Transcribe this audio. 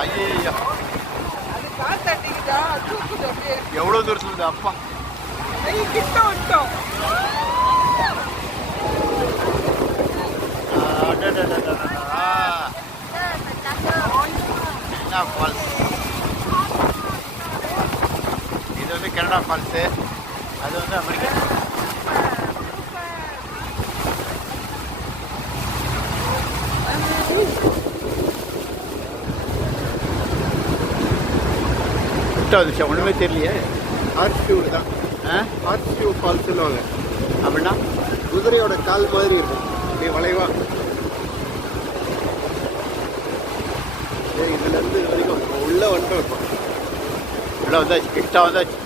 ஐயோ அது காத்து அடிக்குதா தூக்குது அப்படியே. எவ்வளோ தூரத்துல இருந்து அப்பா கிட்ட விட்டோம். ஃபால்ஸ் இது வந்து கனடா ஃபால்ஸு, அது வந்து அமெரிக்கா. கிட்ட வந்துச்சா ஒன்றுமே தெரியலையே. ஹார்ஸ்ஷூ தான். ஹார்ஸ்ஷூ ஃபால்ஸ்னுவாங்க. அப்படின்னா குதிரையோட கால் மாதிரி இருக்கும், அப்படியே வளைவா. இதுலேருந்து இது வரைக்கும் உள்ளே வந்துட்டு இருக்கும். உள்ள வந்தாச்சு, கிட்ட வந்தாச்சு.